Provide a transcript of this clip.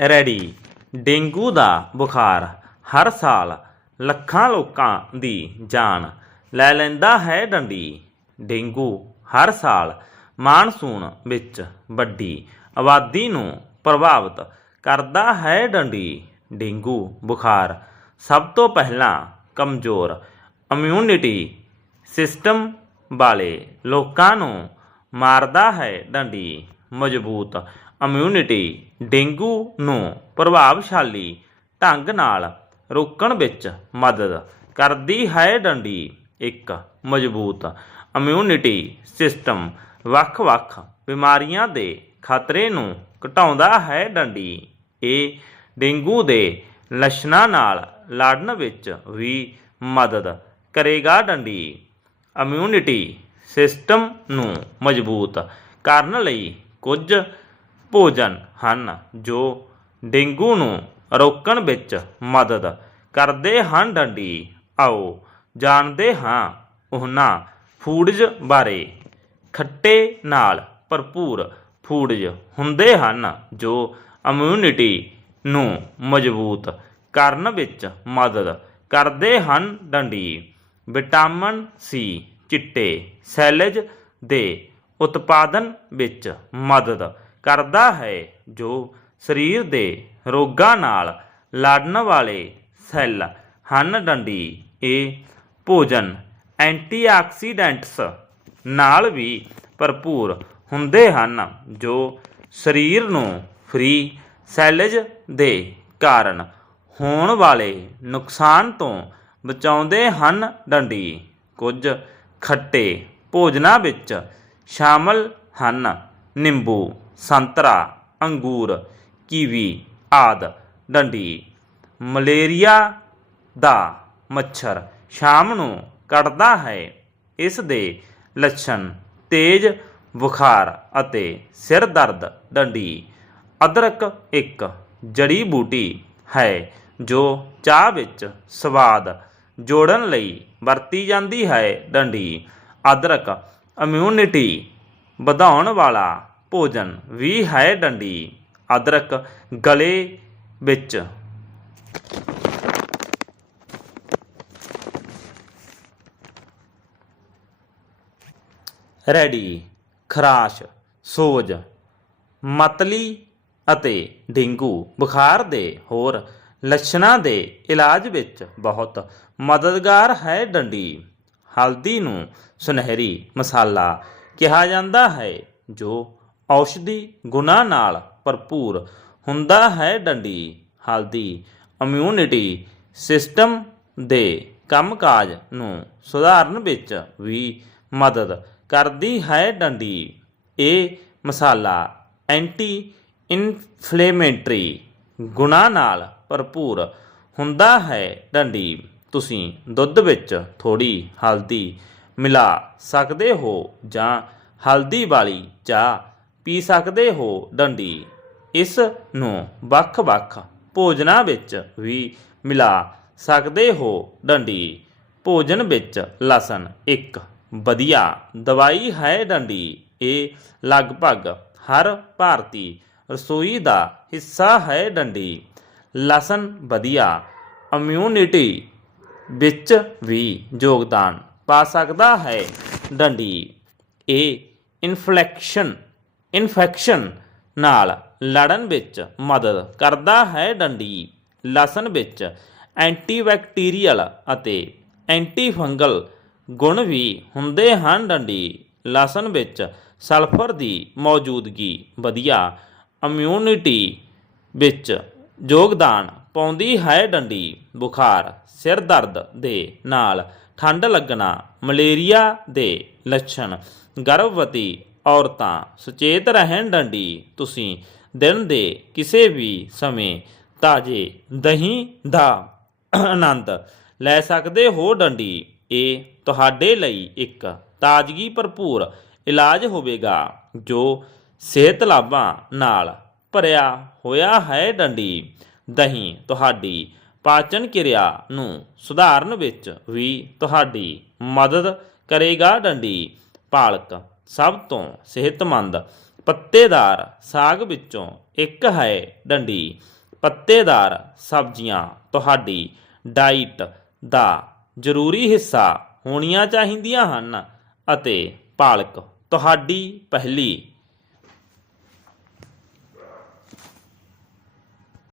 Ready. Dengue ਦਾ ਬੁਖਾਰ ਹਰ ਸਾਲ ਲੱਖਾਂ ਲੋਕਾਂ ਦੀ ਜਾਨ ਲੈ ਲੈਂਦਾ ਹੈ ਡੰਡੀ। ਡੇਂਗੂ ਹਰ ਸਾਲ ਮਾਨਸੂਨ ਵਿੱਚ ਵੱਡੀ ਆਬਾਦੀ ਨੂੰ ਪ੍ਰਭਾਵਿਤ ਕਰਦਾ ਹੈ ਡੰਡੀ। ਡੇਂਗੂ ਬੁਖਾਰ ਸਭ ਤੋਂ ਪਹਿਲਾਂ ਕਮਜ਼ੋਰ ਇਮਿਊਨਿਟੀ ਸਿਸਟਮ ਵਾਲੇ ਲੋਕਾਂ ਨੂੰ ਮਾਰਦਾ ਹੈ ਡੰਡੀ। ਮਜ਼ਬੂਤ ਇਮਿਊਨਿਟੀ ਡੇਂਗੂ ਨੂੰ ਪ੍ਰਭਾਵਸ਼ਾਲੀ ਢੰਗ ਨਾਲ ਰੋਕਣ ਵਿੱਚ ਮਦਦ ਕਰਦੀ ਹੈ ਡੰਡੀ। ਇੱਕ ਮਜ਼ਬੂਤ ਇਮਿਊਨਿਟੀ ਸਿਸਟਮ ਵੱਖ-ਵੱਖ ਬਿਮਾਰੀਆਂ ਦੇ ਖਤਰੇ ਨੂੰ ਘਟਾਉਂਦਾ ਹੈ ਡੰਡੀ। ਇਹ ਡੇਂਗੂ ਦੇ ਲੱਛਣਾਂ ਨਾਲ ਲੜਨ ਵਿੱਚ ਵੀ ਮਦਦ ਕਰੇਗਾ ਡੰਡੀ। ਇਮਿਊਨਿਟੀ ਸਿਸਟਮ ਨੂੰ ਮਜ਼ਬੂਤ ਕਰਨ ਲਈ ਕੁਝ ਭੋਜਨ ਹਨ, ਜੋ ਡੇਂਗੂ ਨੂੰ ਰੋਕਣ ਵਿੱਚ ਮਦਦ ਕਰਦੇ ਹਨ। ਡੰਡੀ, ਆਓ ਜਾਣਦੇ ਹਾਂ ਉਹਨਾਂ ਫੂਡਜ਼ ਬਾਰੇ। ਖੱਟੇ ਨਾਲ ਭਰਪੂਰ ਫੂਡਜ਼ ਹੁੰਦੇ ਹਨ, ਜੋ ਇਮਿਊਨਿਟੀ ਨੂੰ ਮਜ਼ਬੂਤ ਕਰਨ ਵਿੱਚ ਮਦਦ ਕਰਦੇ ਹਨ। ਡੰਡੀ, ਵਿਟਾਮਿਨ ਸੀ ਚਿੱਟੇ ਸੈਲਜ ਦੇ ਉਤਪਾਦਨ ਵਿੱਚ ਮਦਦ ਕਰਦਾ ਹੈ, ਜੋ ਸਰੀਰ ਦੇ ਰੋਗਾਂ ਨਾਲ ਲੜਨ ਵਾਲੇ ਸੈੱਲ ਹਨ ਡੰਡੀ। ਇਹ ਭੋਜਨ ਐਂਟੀਆਕਸੀਡੈਂਟਸ ਨਾਲ ਵੀ ਭਰਪੂਰ ਹੁੰਦੇ ਹਨ, ਜੋ ਸਰੀਰ ਨੂੰ ਫ੍ਰੀ ਸੈਲਜ ਦੇ ਕਾਰਨ ਹੋਣ ਵਾਲੇ ਨੁਕਸਾਨ ਤੋਂ ਬਚਾਉਂਦੇ ਹਨ ਡੰਡੀ। ਕੁਝ ਖੱਟੇ ਭੋਜਨਾਂ ਵਿੱਚ ਸ਼ਾਮਲ ਹਨ ਨਿੰਬੂ। ਸੰਤਰਾ, ਅੰਗੂਰ, ਕੀਵੀ ਆਦ। ਡੰਡੀ, ਮਲੇਰੀਆ ਦਾ ਮੱਛਰ ਸ਼ਾਮ ਨੂੰ ਕੱਟਦਾ ਹੈ। ਇਸ ਦੇ ਲੱਛਣ ਤੇਜ਼, ਬੁਖਾਰ ਅਤੇ ਸਿਰ ਦਰਦ। ਡੰਡੀ, ਅਦਰਕ ਇੱਕ ਜੜੀ ਬੂਟੀ ਹੈ ਜੋ ਚਾਹ ਵਿੱਚ ਸਵਾਦ ਜੋੜਨ ਲਈ ਵਰਤੀ ਜਾਂਦੀ ਹੈ। ਡੰਡੀ, ਅਦਰਕ ਇਮਿਊਨਿਟੀ ਵਧਾਉਣ ਵਾਲਾ ਭੋਜਨ ਵੀ ਹੈ ਡੰਡੀ। ਅਦਰਕ ਗਲੇ ਵਿੱਚ। ਰੈਡੀ। ਖਰਾਸ਼, ਸੋਜ, ਮਤਲੀ ਅਤੇ ਡੇਂਗੂ। ਬੁਖਾਰ ਦੇ ਹੋਰ ਲੱਛਣਾਂ ਦੇ ਇਲਾਜ ਵਿੱਚ ਬਹੁਤ ਮਦਦਗਾਰ ਹੈ ਡੰਡੀ। ਹਲਦੀ ਨੂੰ ਸੁਨਹਿਰੀ ਮਸਾਲਾ ਕਿਹਾ ਜਾਂਦਾ ਹੈ, ਜੋ ਔਸ਼ਧੀ ਗੁਣਾਂ ਨਾਲ ਭਰਪੂਰ ਹੁੰਦਾ ਹੈ ਡੰਡੀ, ਹਲਦੀ ਇਮਿਊਨਿਟੀ ਸਿਸਟਮ ਦੇ ਕੰਮਕਾਜ ਨੂੰ ਸੁਧਾਰਨ ਵਿੱਚ ਵੀ ਮਦਦ ਕਰਦੀ ਹੈ ਡੰਡੀ। ਇਹ ਮਸਾਲਾ ਐਂਟੀ ਇਨਫਲੇਮੇਟਰੀ ਗੁਣਾਂ ਨਾਲ ਭਰਪੂਰ ਹੁੰਦਾ ਹੈ ਡੰਡੀ। ਤੁਸੀਂ ਦੁੱਧ ਵਿੱਚ ਥੋੜੀ ਹਲਦੀ ਮਿਲਾ ਸਕਦੇ ਹੋ ਜਾਂ ਹਲਦੀ ਵਾਲੀ ਚਾਹ ਪੀ ਸਕਦੇ ਹੋ ਡੰਡੀ। ਇਸ ਨੂੰ ਵੱਖ-ਵੱਖ ਭੋਜਨਾਂ ਵਿੱਚ ਵੀ ਮਿਲਾ ਸਕਦੇ ਹੋ ਡੰਡੀ। ਭੋਜਨ ਵਿੱਚ ਲਸਣ ਇੱਕ ਵਧੀਆ ਦਵਾਈ ਹੈ ਡੰਡੀ। ਇਹ ਲਗਭਗ ਹਰ ਭਾਰਤੀ ਰਸੋਈ ਦਾ ਹਿੱਸਾ ਹੈ ਡੰਡੀ। ਲਸਣ ਵਧੀਆ ਇਮਿਊਨਿਟੀ ਵਿੱਚ ਵੀ ਯੋਗਦਾਨ ਪਾ ਸਕਦਾ ਹੈ ਡੰਡੀ। ਇਹ ਇਨਫਲੈਕਸ਼ਨ ਇਨਫੈਕਸ਼ਨ ਨਾਲ ਲੜਨ ਵਿੱਚ ਮਦਦ ਕਰਦਾ ਹੈ ਡੰਡੀ। ਲਸਣ ਵਿੱਚ ਐਂਟੀਬੈਕਟੀਰੀਅਲ ਅਤੇ ਐਂਟੀਫੰਗਲ ਗੁਣ ਵੀ ਹੁੰਦੇ ਹਨ ਡੰਡੀ। ਲਸਣ ਵਿੱਚ ਸਲਫਰ ਦੀ ਮੌਜੂਦਗੀ ਵਧੀਆ ਇਮਿਊਨਿਟੀ ਵਿੱਚ ਯੋਗਦਾਨ ਪਾਉਂਦੀ ਹੈ ਡੰਡੀ। ਬੁਖਾਰ, ਸਿਰ ਦਰਦ ਦੇ ਨਾਲ ਠੰਡ ਲੱਗਣਾ, ਮਲੇਰੀਆ ਦੇ ਲੱਛਣ, ਗਰਭਵਤੀ ਔਰਤਾਂ, ਸੁਚੇਤ ਰਹਿਣ ਡੰਡੀ, ਤੁਸੀਂ ਦਿਨ ਦੇ ਕਿਸੇ ਵੀ ਸਮੇਂ ਤਾਜ਼ੇ ਦਹੀਂ ਦਾ ਆਨੰਦ ਲੈ ਸਕਦੇ ਹੋ ਡੰਡੀ। ਇਹ ਤੁਹਾਡੇ ਲਈ ਇੱਕ ਤਾਜ਼ਗੀ ਭਰਪੂਰ ਇਲਾਜ ਹੋਵੇਗਾ, ਜੋ ਸਿਹਤ ਲਾਭਾਂ ਨਾਲ ਭਰਿਆ ਹੋਇਆ ਹੈ ਡੰਡੀ। ਦਹੀਂ ਤੁਹਾਡੀ ਪਾਚਨ ਕਿਰਿਆ ਨੂੰ ਸੁਧਾਰਨ ਵਿੱਚ ਵੀ ਤੁਹਾਡੀ ਮਦਦ ਕਰੇਗਾ ਡੰਡੀ। ਪਾਲਕ ਸਭ ਤੋਂ ਸਿਹਤਮੰਦ ਪੱਤੇਦਾਰ ਸਾਗ ਵਿੱਚੋਂ ਇੱਕ ਹੈ ਡੰਡੀ। ਪੱਤੇਦਾਰ ਸਬਜ਼ੀਆਂ ਤੁਹਾਡੀ ਡਾਈਟ ਦਾ ਜ਼ਰੂਰੀ ਹਿੱਸਾ ਹੋਣੀਆਂ ਚਾਹੀਦੀਆਂ ਹਨ ਅਤੇ ਪਾਲਕ ਤੁਹਾਡੀ ਪਹਿਲੀ